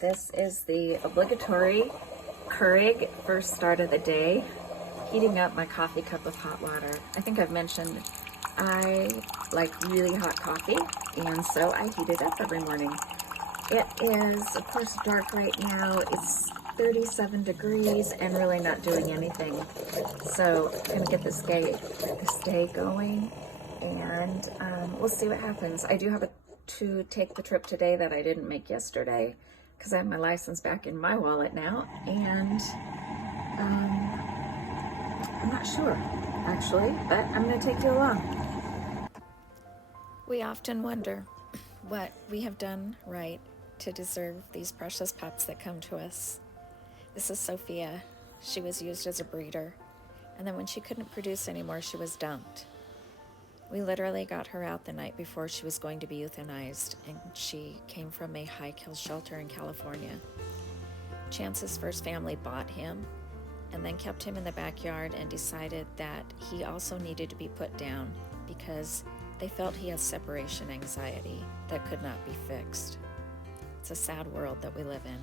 This is the obligatory Keurig first start of the day. Heating up my coffee cup of hot water. I think I've mentioned I like really hot coffee, and so I heat it up every morning. It is, of course, dark right now. It's 37 degrees and really not doing anything. So I'm gonna get this day going, and we'll see what happens. I do have to take the trip today that I didn't make yesterday because I have my license back in my wallet now, and I'm not sure actually, but I'm going to take you along. We often wonder what we have done right to deserve these precious pups that come to us. This is Sophia. She was used as a breeder, and then when she couldn't produce anymore, she was dumped. We literally got her out the night before she was going to be euthanized, and she came from a high-kill shelter in California. Chance's first family bought him and then kept him in the backyard and decided that he also needed to be put down because they felt he had separation anxiety that could not be fixed. It's a sad world that we live in.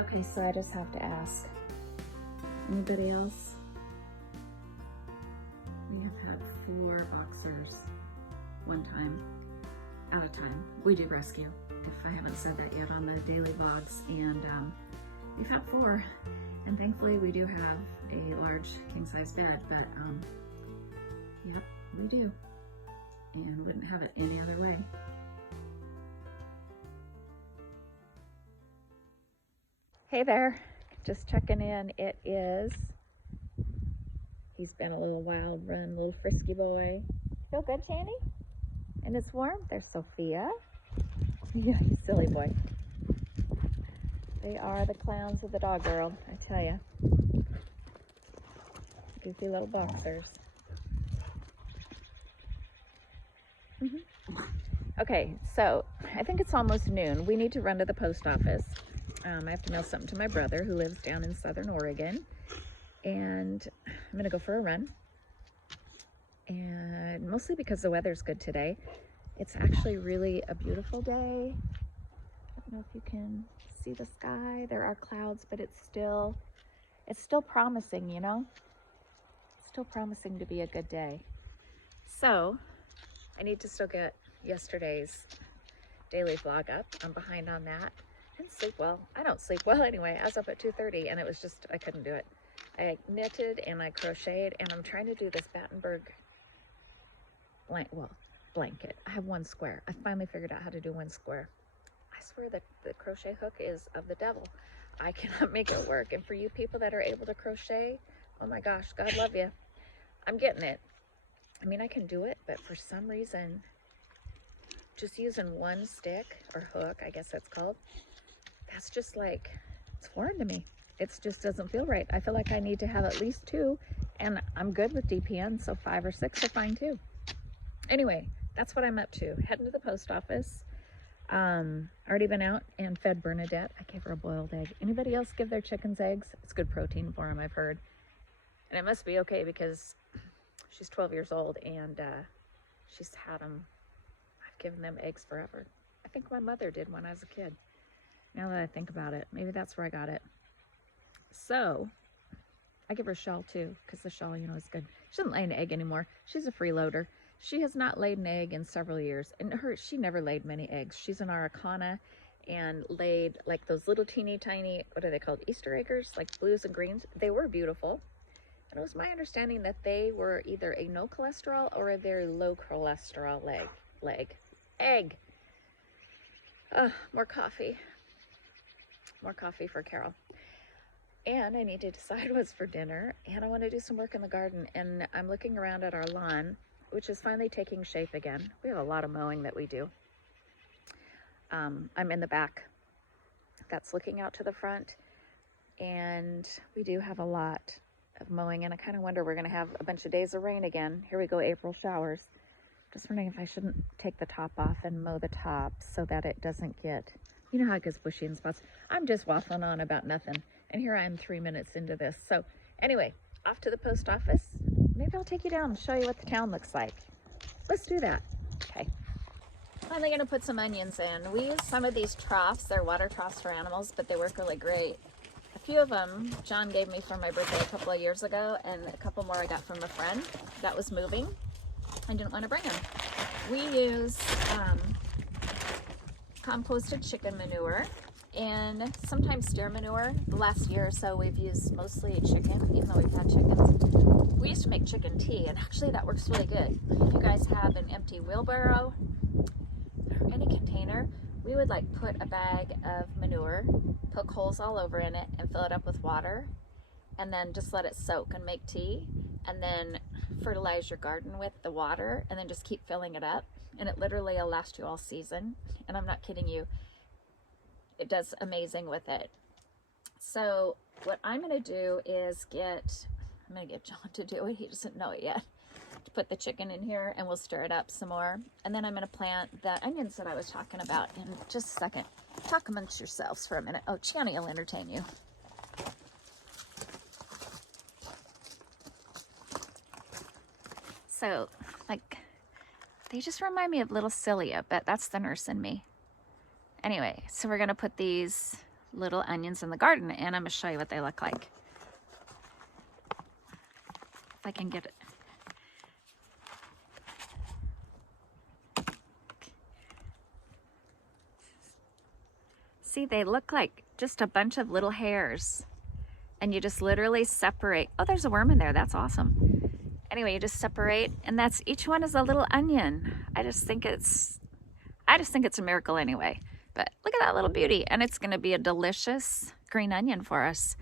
Okay, so I just have to ask, anybody else? We have had 4 boxers one time, at a time. We do rescue, if I haven't said that yet on the daily vlogs, and we've had 4, and thankfully we do have a large king-size bed, but yep, we do, and wouldn't have it any other way. Hey there, just checking in. He's been a little wild run, little frisky boy. Feel good, Channy? And it's warm. There's Sophia. Yeah, you silly boy. They are the clowns of the dog world, I tell you. Goofy little boxers. Okay, so I think it's almost noon. We need to run to the post office. I have to mail something to my brother who lives down in Southern Oregon. And I'm gonna go for a run, and mostly because the weather's good today. It's actually really a beautiful day. I don't know if you can see the sky. There are clouds, but it's still promising, you know? It's still promising to be a good day. So I need to still get yesterday's daily vlog up. I'm behind on that. I didn't sleep well. I don't sleep well anyway. I was up at 2:30 and it was just, I couldn't do it. I knitted and I crocheted, and I'm trying to do this Battenberg blanket. I have 1 square. I finally figured out how to do 1 square. I swear that the crochet hook is of the devil. I cannot make it work. And for you people that are able to crochet, oh my gosh, God love you. I'm getting it. I mean, I can do it, but for some reason, just using 1 stick or hook, I guess that's called, that's just like, it's foreign to me. It just doesn't feel right. I feel like I need to have at least 2, and I'm good with DPN, so 5 or 6 are fine too. Anyway, that's what I'm up to. Heading to the post office. Already been out and fed Bernadette. I gave her a boiled egg. Anybody else give their chickens eggs? It's good protein for them, I've heard. And it must be okay because she's 12 years old and she's had them. I've given them eggs forever. I think my mother did when I was a kid. Now that I think about it, maybe that's where I got it. So I give her a shell too, because the shell, you know, is good. She doesn't lay an egg anymore. She's a freeloader. She has not laid an egg in several years, and she never laid many eggs. She's an Araucana and laid like those little teeny tiny, what are they called, Easter eggers, like blues and greens. They were beautiful, and it was my understanding that they were either a no cholesterol or a very low cholesterol egg. More coffee for Carol. And I need to decide what's for dinner, and I want to do some work in the garden, and I'm looking around at our lawn, which is finally taking shape again. We have a lot of mowing that we do. I'm in the back that's looking out to the front, and we do have a lot of mowing, and I kind of wonder, we're going to have a bunch of days of rain again. Here we go, April showers. Just wondering if I shouldn't take the top off and mow the top so that it doesn't get, you know how it gets bushy in spots. I'm just waffling on about nothing. And here I am 3 minutes into this. So anyway, off to the post office. Maybe I'll take you down and show you what the town looks like. Let's do that. Okay. Finally gonna put some onions in. We use some of these troughs. They're water troughs for animals, but they work really great. A few of them John gave me for my birthday a couple of years ago, and a couple more I got from a friend that was moving. I didn't want to bring them. We use composted chicken manure and sometimes steer manure. The last year or so we've used mostly chicken, even though we've had chickens. We used to make chicken tea, and actually that works really good. If you guys have an empty wheelbarrow or any container, we would like put a bag of manure, poke holes all over in it, and fill it up with water, and then just let it soak and make tea, and then fertilize your garden with the water, and then just keep filling it up, and it literally will last you all season. And I'm not kidding you, it does amazing with it. So what I'm going to do is I'm going to get John to do it. He doesn't know it yet. To put the chicken in here, and we'll stir it up some more. And then I'm going to plant the onions that I was talking about in just a second. Talk amongst yourselves for a minute. Oh, Channy will entertain you. So, like, they just remind me of little Celia, but that's the nurse in me. Anyway, so we're going to put these little onions in the garden, and I'm going to show you what they look like. If I can get it. See, they look like just a bunch of little hairs, and you just literally separate. Oh, there's a worm in there. That's awesome. Anyway, you just separate, and that's, each one is a little onion. I just think it's a miracle anyway. But look at that little beauty, and it's going to be a delicious green onion for us.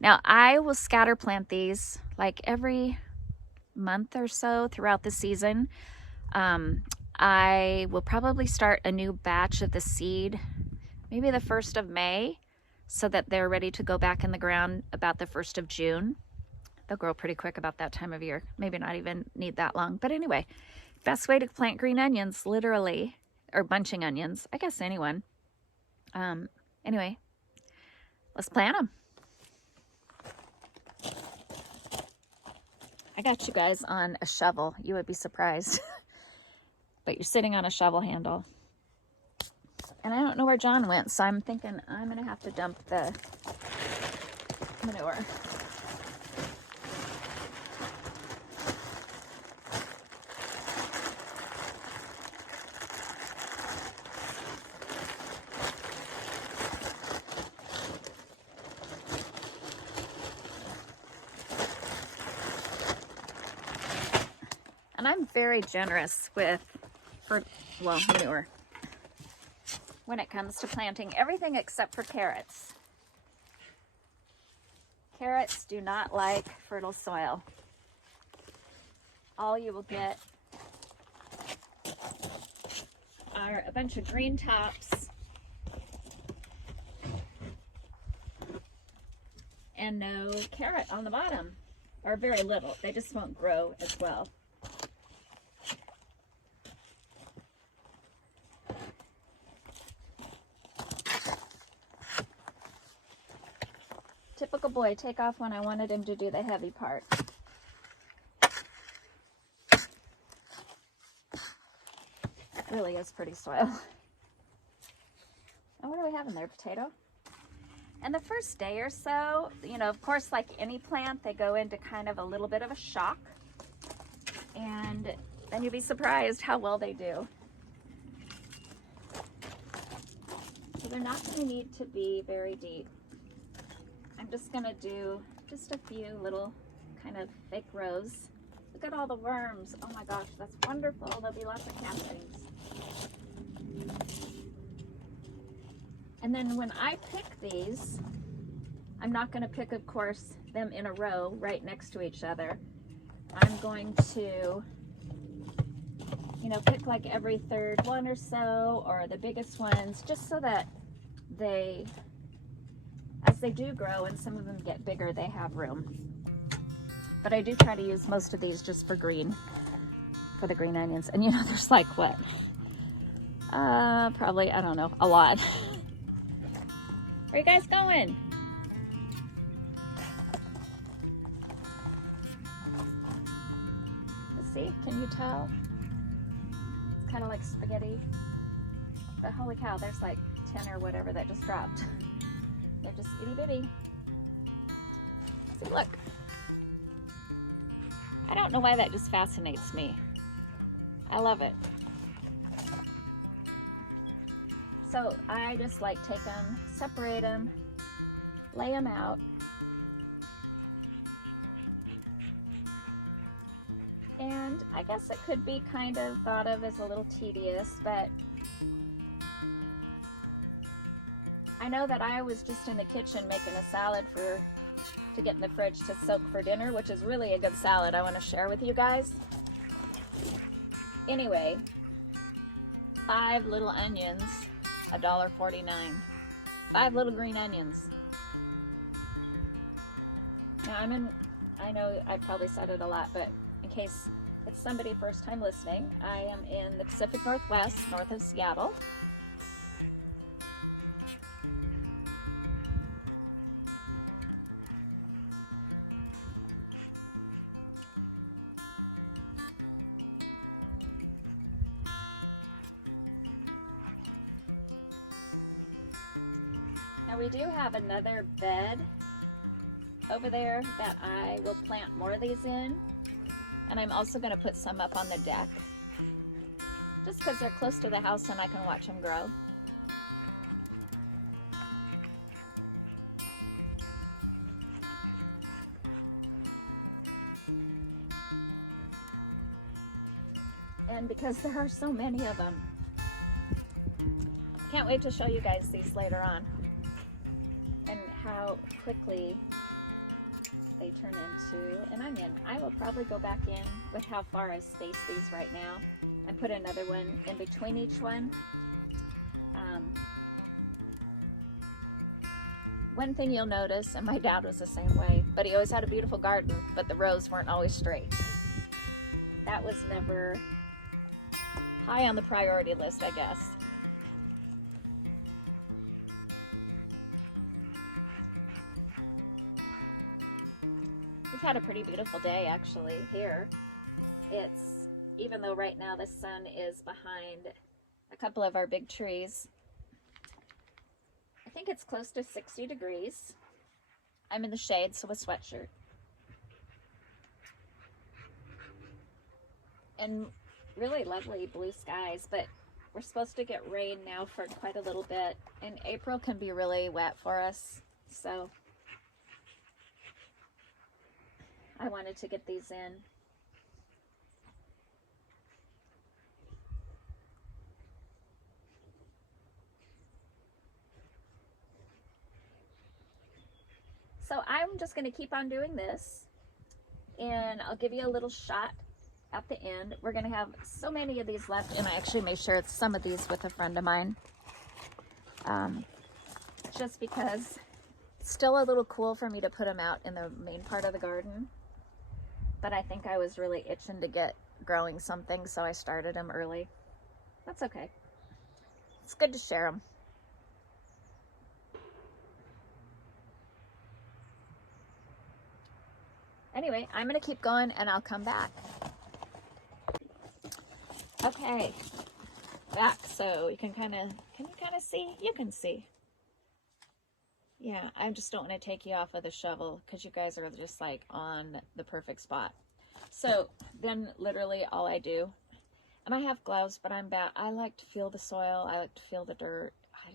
Now, I will scatter plant these like every month or so throughout the season. I will probably start a new batch of the seed maybe the 1st of May, so that they're ready to go back in the ground about the 1st of June. They'll grow pretty quick about that time of year. Maybe not even need that long. But anyway, best way to plant green onions, literally, or bunching onions, I guess anyone. Anyway, let's plant them. I got you guys on a shovel. You would be surprised. But you're sitting on a shovel handle. And I don't know where John went, so I'm thinking I'm going to have to dump the manure. And I'm very generous with manure when it comes to planting everything except for carrots. Carrots do not like fertile soil. All you will get are a bunch of green tops and no carrot on the bottom, or very little. They just won't grow as well. Typical boy, take off when I wanted him to do the heavy part. Really is pretty soil. And what do we have in there? Potato? And the first day or so, you know, of course, like any plant, they go into kind of a little bit of a shock. And then you'll be surprised how well they do. So they're not going to need to be very deep. I'm just going to do just a few little kind of fake rows. Look at all the worms. Oh my gosh, that's wonderful. There'll be lots of castings. And then when I pick these, I'm not going to pick, of course, them in a row right next to each other. I'm going to, you know, pick like every third one or so, or the biggest ones, just so that they, as they do grow and some of them get bigger, they have room. But I do try to use most of these just for green, for the green onions. And you know, there's like what? Probably, I don't know, a lot. Where are you guys going? Let's see, can you tell? It's kind of like spaghetti. but holy cow, there's like 10 or whatever that just dropped. They're just itty bitty. See, look. I don't know why that just fascinates me. I love it. So I just like take them, separate them, lay them out. And I guess it could be kind of thought of as a little tedious, but I know that I was just in the kitchen making a salad to get in the fridge to soak for dinner, which is really a good salad I want to share with you guys. Anyway, 5 little onions, $1.49. 5 little green onions. Now I know I probably said it a lot, but in case it's somebody first time listening, I am in the Pacific Northwest, north of Seattle. Now we do have another bed over there that I will plant more of these in. And I'm also going to put some up on the deck, just because they're close to the house and I can watch them grow. And because there are so many of them, can't wait to show you guys these later on and how quickly they turn into an onion. I will probably go back in with how far I space these right now and put another one in between each one. One thing you'll notice, and my dad was the same way, but he always had a beautiful garden, but the rows weren't always straight. That was never high on the priority list, I guess. We've had a pretty beautiful day actually here. It's, even though right now the sun is behind a couple of our big trees, I think it's close to 60 degrees. I'm in the shade, so a sweatshirt. And really lovely blue skies, but we're supposed to get rain now for quite a little bit, and April can be really wet for us, so I wanted to get these in. So I'm just going to keep on doing this, and I'll give you a little shot at the end. We're going to have so many of these left, and I actually may share some of these with a friend of mine, just because it's still a little cool for me to put them out in the main part of the garden. But I think I was really itching to get growing something, so I started them early. That's okay. It's good to share them. Anyway, I'm going to keep going and I'll come back. Okay, back, so you can you kind of see? You can see. Yeah, I just don't want to take you off of the shovel because you guys are just like on the perfect spot. So then literally all I do, and I have gloves, but I like to feel the soil. I like to feel the dirt. I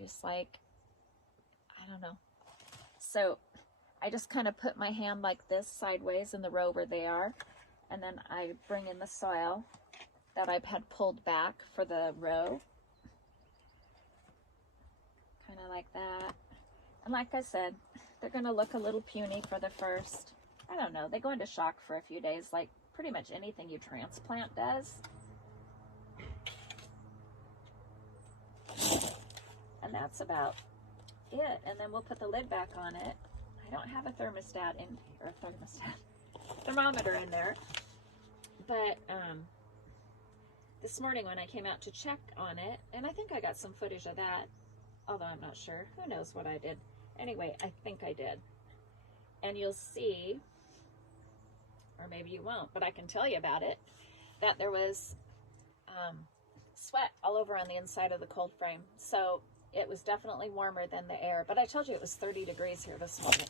don't know. So I just kind of put my hand like this sideways in the row where they are. And then I bring in the soil that I've had pulled back for the row. Kind of like that. And like I said, they're going to look a little puny for the first, I don't know, they go into shock for a few days, like pretty much anything you transplant does. And that's about it. And then we'll put the lid back on it. I don't have a thermometer in there. But this morning when I came out to check on it, and I think I got some footage of that, although I'm not sure. Who knows what I did? Anyway, I think I did. And you'll see, or maybe you won't, but I can tell you about it, that there was sweat all over on the inside of the cold frame. So it was definitely warmer than the air, but I told you it was 30 degrees here this morning.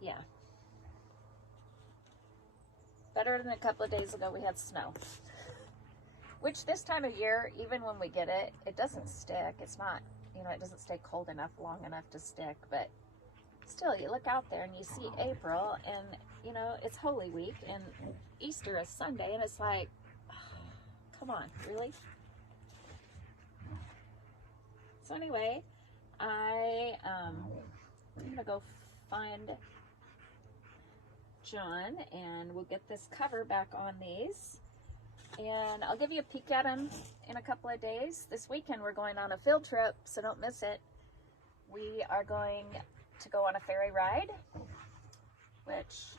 Yeah. Better than a couple of days ago we had snow. Which this time of year, even when we get it, it doesn't stick. It's not, you know, it doesn't stay cold enough, long enough to stick. But still, you look out there and you see April, and, you know, it's Holy Week, and Easter is Sunday, and it's like, oh, come on, really? So anyway, I'm going to go find John, and we'll get this cover back on these. And I'll give you a peek at them in a couple of days. This weekend we're going on a field trip, so don't miss it. We are going to go on a ferry ride, which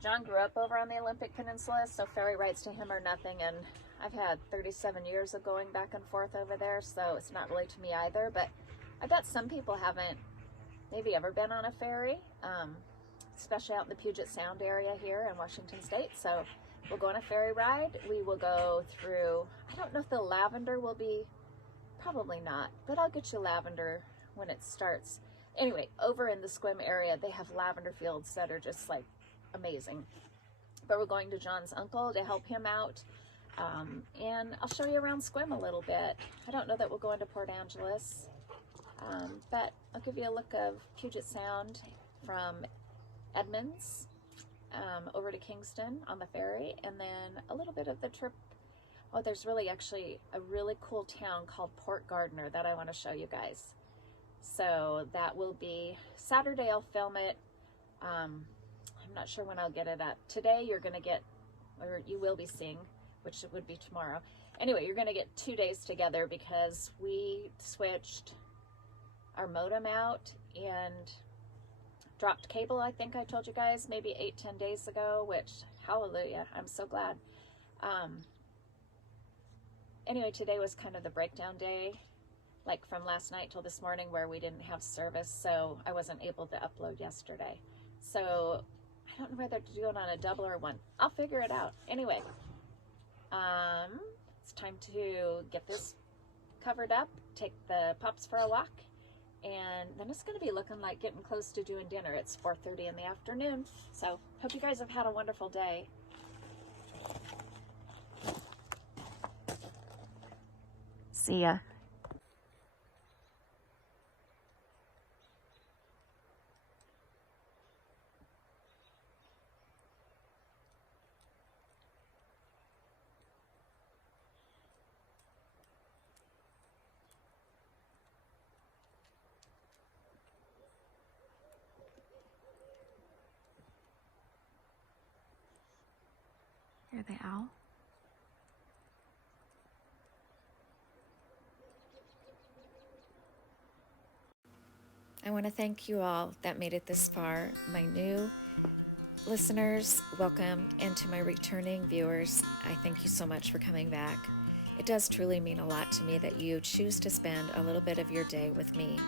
John grew up over on the Olympic Peninsula, so ferry rides to him are nothing. And I've had 37 years of going back and forth over there, so it's not really to me either. But I bet some people haven't maybe ever been on a ferry, especially out in the Puget Sound area here in Washington State. So we'll go on a ferry ride. We will go through, I don't know if the lavender will be, probably not, but I'll get you lavender when it starts. Anyway, over in the Squim area, they have lavender fields that are just like amazing. But we're going to John's uncle to help him out. And I'll show you around Squim a little bit. I don't know that we'll go into Port Angeles, but I'll give you a look of Puget Sound from Edmonds over to Kingston on the ferry, and then a little bit of the trip. Oh, there's really actually a really cool town called Port Gardner that I want to show you guys. So that will be Saturday. I'll film it. I'm not sure when I'll get it up. Today you're going to get, or you will be seeing, which would be tomorrow. Anyway, you're going to get 2 days together because we switched our modem out and dropped cable, I think I told you guys maybe 8-10 days ago, which, hallelujah, I'm so glad. Anyway, today was kind of the breakdown day, like from last night till this morning, where we didn't have service, so I wasn't able to upload yesterday. So I don't know whether to do it on a double or one. I'll figure it out. Anyway, it's time to get this covered up, take the pups for a walk, and then it's going to be looking like getting close to doing dinner. It's 4:30 in the afternoon. So hope you guys have had a wonderful day. See ya. Hear the owl? I want to thank you all that made it this far. My new listeners, welcome, and to my returning viewers, I thank you so much for coming back. It does truly mean a lot to me that you choose to spend a little bit of your day with me.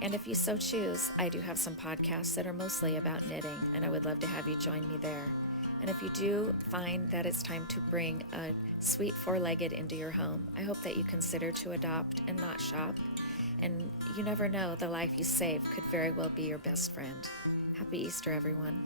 And if you so choose, I do have some podcasts that are mostly about knitting, and I would love to have you join me there. And if you do find that it's time to bring a sweet four-legged into your home, I hope that you consider to adopt and not shop. And you never know, the life you save could very well be your best friend. Happy Easter, everyone.